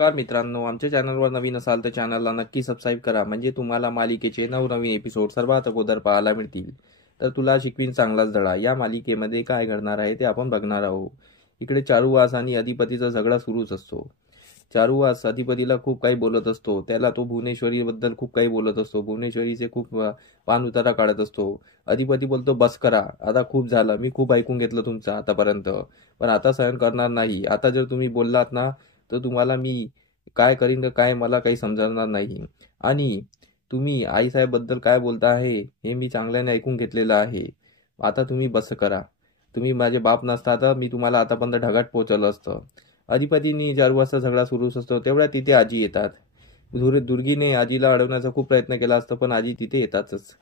नमस्कार मित्रांनो, आमच्या चॅनलवर नवीन असाल तर चॅनलला नक्की सबस्क्राईब करा, म्हणजे तुम्हाला मालिकेचे नवनवीन एपिसोड सर्वात अगोदर पाहायला मिळतील. तर तुला शिकवीन चांगलाच धडा या मालिकेमध्ये काय घडणार आहे ते आपण बघणार आहोत. इकडे चारुवास आणि अधिपतीचा झगडा सुरूच असतो. चारुवास अधिपतीला खूप काही बोलत असतो. त्याला तो भुवनेश्वरी बद्दल खूप काही बोलत असतो. भुवनेश्वरीचे खूप पान उतारा काढत असतो. अधिपती बोलतो, बस करा, आता खूप झालं, मी खूप ऐकून घेतलं तुमचं आतापर्यंत, पण आता सहन करणार नाही. आता जर तुम्ही बोललात ना तर तुम्हाला मी काय करीन काय मला काही समजणार नाही. आणि तुम्ही आईसाहेबबद्दल काय बोलता आहे हे मी चांगल्याने ऐकून घेतलेलं आहे. आता तुम्ही बस करा. तुम्ही माझे बाप नसता तर मी तुम्हाला आतापर्यंत ढगात पोहोचवलं असतं. अधिपतींनी 4 वाजता झगडा सुरूच असतो तेवढ्या तिथे आजी येतात. दुर्गीने आजीला अडवण्याचा खूप प्रयत्न केला असतो, पण आजी तिथे येतातच.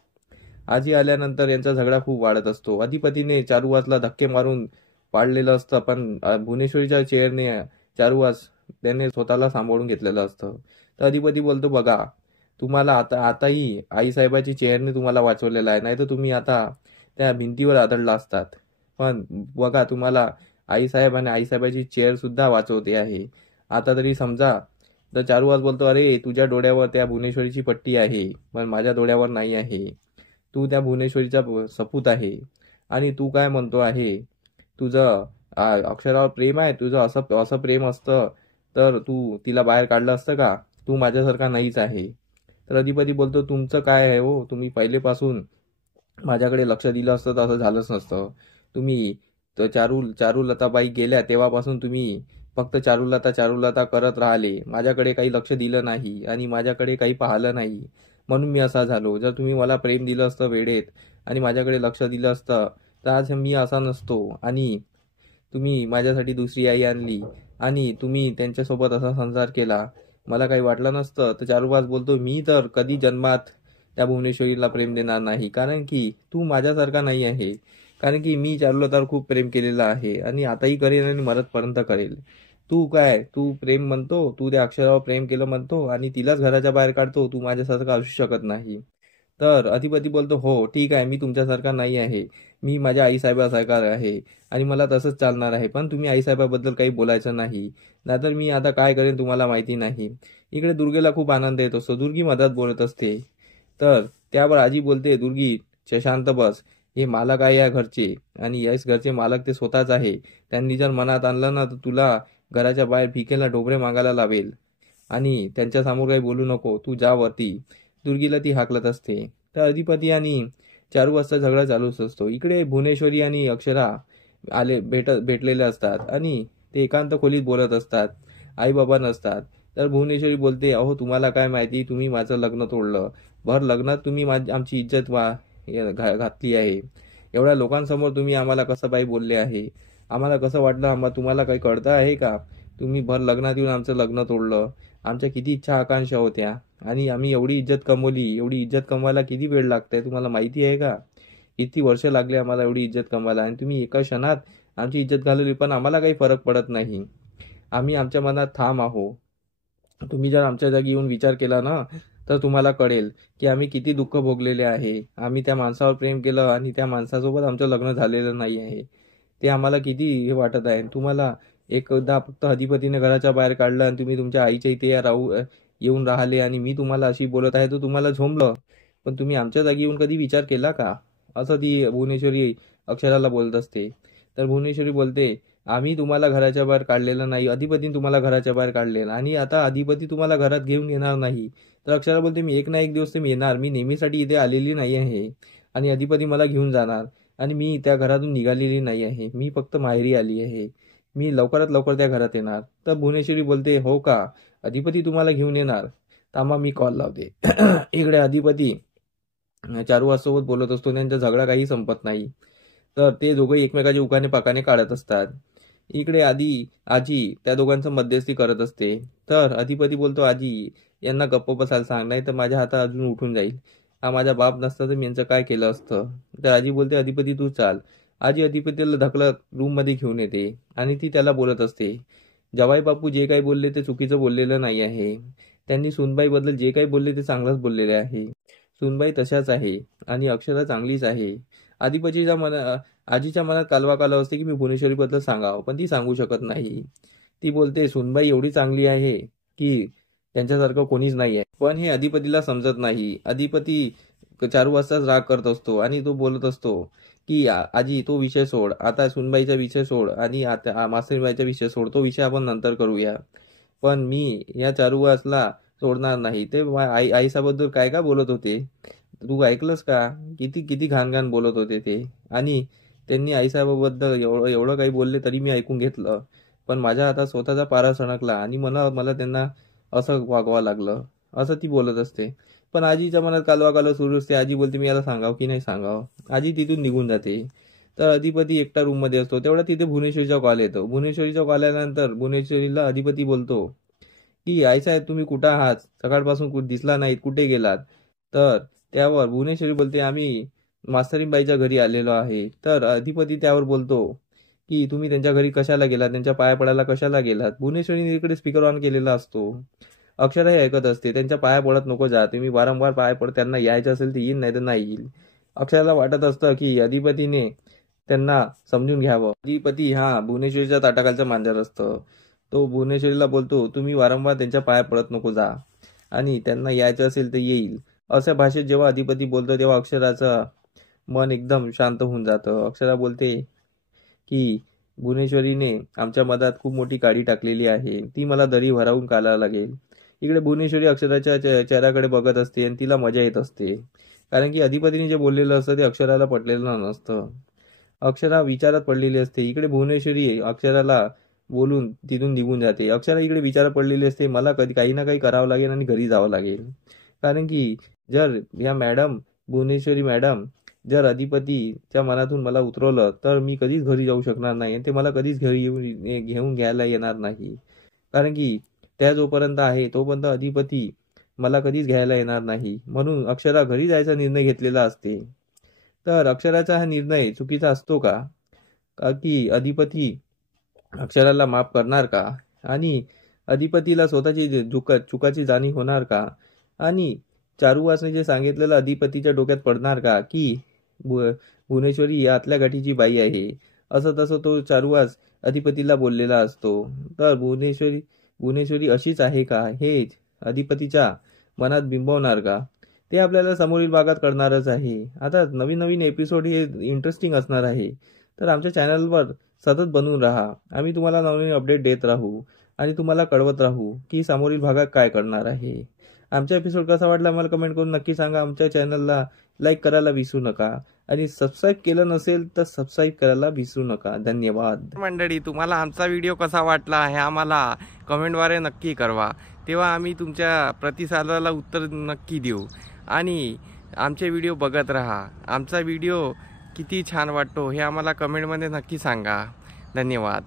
आजी आल्यानंतर यांचा झगडा खूप वाढत असतो. अधिपतीने चारुवासला धक्के मारून पाडलेलं असतं, पण भुवनेश्वरीच्या चेअरने चारुवास त्याने स्वतःला सांभाळून घेतलेलं असतं. तर अधिपती बोलतो, बघा, तुम्हाला आताही आईसाहेबाची चेअरने तुम्हाला वाचवलेलं आहे, नाही तर तुम्ही आता त्या भिंतीवर आदळला असतात. पण बघा, तुम्हाला आईसाहेब आणि आईसाहेबाची चेअर सुद्धा वाचवते आहे, आता तरी समजा. तर चारुवास बोलतो, अरे तुझ्या डोळ्यावर त्या भुवनेश्वरीची पट्टी आहे, पण माझ्या डोळ्यावर नाही आहे. तू त्या भुवनेश्वरीचा सपूत आहे आणि तू काय म्हणतो आहे, तुझं अक्षरावर प्रेम आहे, तुझं असं असं प्रेम असतं तर तू तिला बाहेर काढलं असतं का? तू माझ्यासारखा नाहीच आहे. तर अधिपती बोलतो, तुमचं काय आहे हो, तुम्ही पहिलेपासून माझ्याकडे लक्ष दिलं असतं तर असं झालंच नसतं. तुम्ही तर चारुलताबाई गेल्या तेव्हापासून तुम्ही फक्त चारुलता करत राहिले, माझ्याकडे काही लक्ष दिलं नाही आणि माझ्याकडे काही पाहिलं नाही, म्हणून मी असा झालो. जर तुम्ही मला प्रेम दिलं असतं वेळेत आणि माझ्याकडे लक्ष दिलं असतं तर आज मी असा नसतो. आणि तुम्ही माझ्यासाठी दुसरी आई आणली आणि तुम्ही त्यांच्यासोबत असा संसार केला, मला काही वाटलं नसतं. तर चारुवास बोलतो, मी तर कधी जन्मात त्या भुवनेश्वरीला प्रेम देणार नाही, कारण की तू माझ्यासारखा नाही आहे. कारण की मी चारुलतावर खूप प्रेम केलेलं आहे आणि आताही करेन आणि मरतपर्यंत करेल. तू काय, तू प्रेम म्हणतो, तू त्या अक्षरावर प्रेम केलं म्हणतो आणि तिलाच घराच्या बाहेर काढतो, तू माझ्यासारखा असू शकत नाही. तर अधिपती बोलतो, हो ठीक आहे, मी तुमच्यासारखा नाही आहे, मी माझ्या आईसाहेबासारखा आहे आणि मला तसंच चालणार आहे, पण तुम्ही आईसाहेबाबद्दल काही बोलायचं नाही, नाहीतर मी आता काय करेन तुम्हाला माहिती नाही. इकडे दुर्गेला खूप आनंद येत असतो. दुर्गी मदत बोलत असते. तर त्यावर आजी बोलते, दुर्गी शांत बस, हे मालक आहे या घरचे आणि याच घरचे मालक ते स्वतःच आहे. त्यांनी जर मनात आणलं ना तर तुला घराच्या बाहेर भिकेला ढोबरे मागायला लावेल आणि त्यांच्या समोर काही बोलू नको, तू जा वरती. दुर्गीला ती हाकलत असते. तर अधिपती आणि चारुवासचा झगडा चालूच असतो. इकडे भुवनेश्वरी आणि अक्षरा भेटलेले असतात आणि ते एकांत खोलीत बोलत असतात. आई बाबा नसतात. तर भुवनेश्वरी बोलते, अहो तुम्हाला काय माहिती, तुम्ही माझं लग्न तोडलं, भर लग्नात तुम्ही आमची इज्जत घातली आहे. एवढ्या लोकांसमोर तुम्ही आम्हाला कसं बाई बोलले आहे, आम्हाला कसं वाटलं, तुम्हाला काही कळतं आहे का? तुम्ही भर लग्नात येऊन आमचं लग्न तोडलं. आमच्या किती इच्छा आकांक्षा होत्या आणि आम्ही एवढी इज्जत कमवली. एवढी इज्जत कमवायला किती वेळ लागतंय तुम्हाला माहिती आहे का? किती वर्ष लागले आम्हाला एवढी इज्जत कमवायला आणि तुम्ही एका क्षणात आमची इज्जत घालवली, पण आम्हाला काही फरक पडत नाही. आम्ही आमच्या मनात ठाम आहो. तुम्ही जर आमच्या जागी येऊन विचार केला ना तर तुम्हाला कळेल की आम्ही किती दुःख भोगलेले आहे. आम्ही त्या माणसावर प्रेम केलं आणि त्या माणसासोबत आमचं लग्न झालेलं नाही आहे. ते आम्हाला किती हे वाटत आहे. तुम्हाला एकदा फक्त अधिपतीने घराच्या बाहेर काढलं आणि तुम्ही तुमच्या आईच्या इथे येऊन राहिले आणि मी तुम्हाला अशी बोलत आहे तर तुम्हाला झोंबलं, पण तुम्ही आमच्या जागी येऊन कधी विचार केला का? असं ती भुवनेश्वरी अक्षराला बोलत असते. तर भुवनेश्वरी बोलते, आम्ही तुम्हाला घराच्या बाहेर काढलेलं नाही, अधिपतीने तुम्हाला घराच्या बाहेर काढलेलं आणि आता अधिपती तुम्हाला घरात घेऊन येणार नाही. तर अक्षरा बोलते, मी एक ना एक दिवस ते मी येणार, मी नेहमीसाठी इथे आलेली नाही आहे आणि अधिपती मला घेऊन जाणार आणि मी त्या घरातून निघालेली नाही आहे, मी फक्त माहेरी आली आहे, मी लवकरात लवकर त्या घरात येणार. तर भुवनेश्वरी बोलते, हो का, अधिपती तुम्हाला घेऊन येणार, थांबा मी कॉल लावते. इकडे अधिपती चारुवाससोबत बोलत असतो, त्यांचा झगडा काही संपत नाही. तर ते दोघे एकमेकाचे उकाने पाकाने काढत असतात. इकडे आजी त्या दोघांचं मध्यस्थी करत असते. तर अधिपती बोलतो, आजी यांना गप्प बसायला सांग, नाही तर माझ्या हातात अजून उठून जाईल. हा माझा बाप नसता तर मी यांचं काय केलं असतं. तर आजी बोलते, अधिपती तू चाल. आजी अधिपतीला ढकलत रूम मध्ये घेऊन येते आणि ती त्याला बोलत असते, जवाई बापू जे काही बोलले ते चुकीचं बोललेलं नाही आहे. त्यांनी सुनबाई बद्दल जे काही बोलले ते चांगलंच बोललेले आहे. सुनबाई तशाच आहे आणि अक्षरा चांगलीच आहे. अधिपतीच्या आजीच्या मनात कालवा असते की मी भुवनेश्वरी बद्दल सांगावं, पण ती सांगू शकत नाही. ती बोलते, सुनबाई एवढी चांगली आहे की त्यांच्यासारखं कोणीच नाही आहे. पण हे अधिपतीला समजत नाही. अधिपती चारू वाजताच राग करत असतो आणि तो बोलत असतो की आजी तो विषय सोड, आता सुनबाईचा विषय सोड आणि आता मास्तरीबाईचा विषय सोड, तो विषय आपण नंतर करूया. पण मी या चारुवासला सोडणार नाही. ते आईसाबद्दल काय का बोलत होते, तू ऐकलंस का? किती किती घाण घाण बोलत होते ते. आणि त्यांनी आईसाहेबाबद्दल एवढं एवढं काही बोलले तरी मी ऐकून घेतलं. पण माझ्या हातात स्वतःचा पारा सणकला आणि मला मला त्यांना असं वागवा लागलं, असं ती बोलत असते. पण आजीच्या मनात कालवा सुरू असते. आजी बोलते मी याला सांगावं की नाही सांगावं. आजी तिथून निघून जाते. तर अधिपती एकटा रूम मध्ये असतो. तेवढा तिथे भुवनेश्वरीचा कॉल येतो. भुवनेश्वरीचा कॉल आल्यानंतर भुवनेश्वरीला अधिपती बोलतो की आईसाहेब तुम्ही कुठं आहात, सकाळपासून दिसला नाहीत, कुठे गेलात? तर त्यावर भुवनेश्वरी बोलते आम्ही मास्तरीबाईच्या घरी आलेलो आहे. तर अधिपती त्यावर बोलतो की तुम्ही त्यांच्या घरी कशाला गेलात, त्यांच्या पाया पडायला कशाला गेलात? भुवनेश्वरीने इकडे स्पीकर ऑन केलेला असतो. अक्षरा हे ऐकत असते. त्यांच्या पाया पडत नको जा, तुम्ही वारंवार पाया पड, त्यांना यायचं असेल तर येईल, नाही तर नाही येईल. अक्षराला वाटत असतं की अधिपतीने त्यांना समजून घ्यावं. अधिपती हा भुवनेश्वरीच्या ताटाखालचा मांजर असतं. तो भुवनेश्वरीला बोलतो तुम्ही वारंवार त्यांच्या पाया पडत नको जा आणि त्यांना यायचं असेल तर येईल. अशा भाषेत जेव्हा अधिपती बोलतो तेव्हा अक्षराचं मन एकदम शांत होऊन जातं. अक्षरा बोलते की भुवनेश्वरीने आमच्या मधात खूप मोठी काडी टाकलेली आहे, ती मला दरी भरावून काढायला लागेल. इकडे भुवनेश्वरी अक्षराच्या चेहऱ्याकडे बघत असते आणि तिला मजा येत असते. कारण की अधिपतीने जे बोललेलं असतं ते अक्षराला पटलेलं नसतं. अक्षरा विचारात पडलेली असते. इकडे भुवनेश्वरी अक्षराला बोलून तिथून निघून जाते. अक्षरा इकडे विचारात पडलेली असते, मला कधी काही ना काही करावं लागेल आणि घरी जावं लागेल. कारण की जर या भुवनेश्वरी मॅडम जर अधिपतीच्या मनातून मला उतरवलं तर मी कधीच घरी जाऊ शकणार नाही आणि ते मला कधीच घरी घेऊन घ्यायला येणार नाही. कारण की त्या जोपर्यंत आहे तोपर्यंत अधिपती मला कधीच घ्यायला येणार नाही. म्हणून अक्षरा घरी जायचा निर्णय घेतलेला असते. तर अक्षराचा हा निर्णय चुकीचा असतो का? की अधिपती अक्षराला माफ करणार का? आणि अधिपतीला स्वतःची चुकाची जाणीव होणार का? आणि चारुवासने जे सांगितलेलं अधिपतीच्या डोक्यात पडणार का की भुवनेश्वरी या आतल्या गाठीची बाई आहे, असं तसं तो चारुवास अधिपतीला बोललेला असतो. तर भुवनेश्वरी अशीच आहे का हे अधिपतीच्या मनात बिंबवणार का? ते आपल्याला समोरील भागात कळणारच आहे. आता नवीन नवीन एपिसोड हे इंटरेस्टिंग असणार आहे. तर आमच्या चॅनलवर सतत बनवून राहा. आम्ही तुम्हाला नवीन अपडेट देत राहू आणि तुम्हाला कळवत राहू की समोरील भागात काय करणार आहे. आमचा एपिसोड कसा वाटला मला कमेंट करून नक्की सांगा. आमच्या चॅनलला लाईक करायला विसरू नका आणि सबस्क्राईब केलं नसेल तर सबस्क्राईब करायला विसरू नका. धन्यवाद. मंडळी, तुम्हाला आमचा व्हिडिओ कसा वाटला हे आम्हाला कमेंटद्वारे नक्की कळवा. तेव्हा आम्ही तुमच्या प्रतिसादाला उत्तर नक्की देऊ. आणि आमचे व्हिडिओ बघत राहा. आमचा व्हिडिओ किती छान वाटतो हे आम्हाला कमेंटमध्ये नक्की सांगा. धन्यवाद.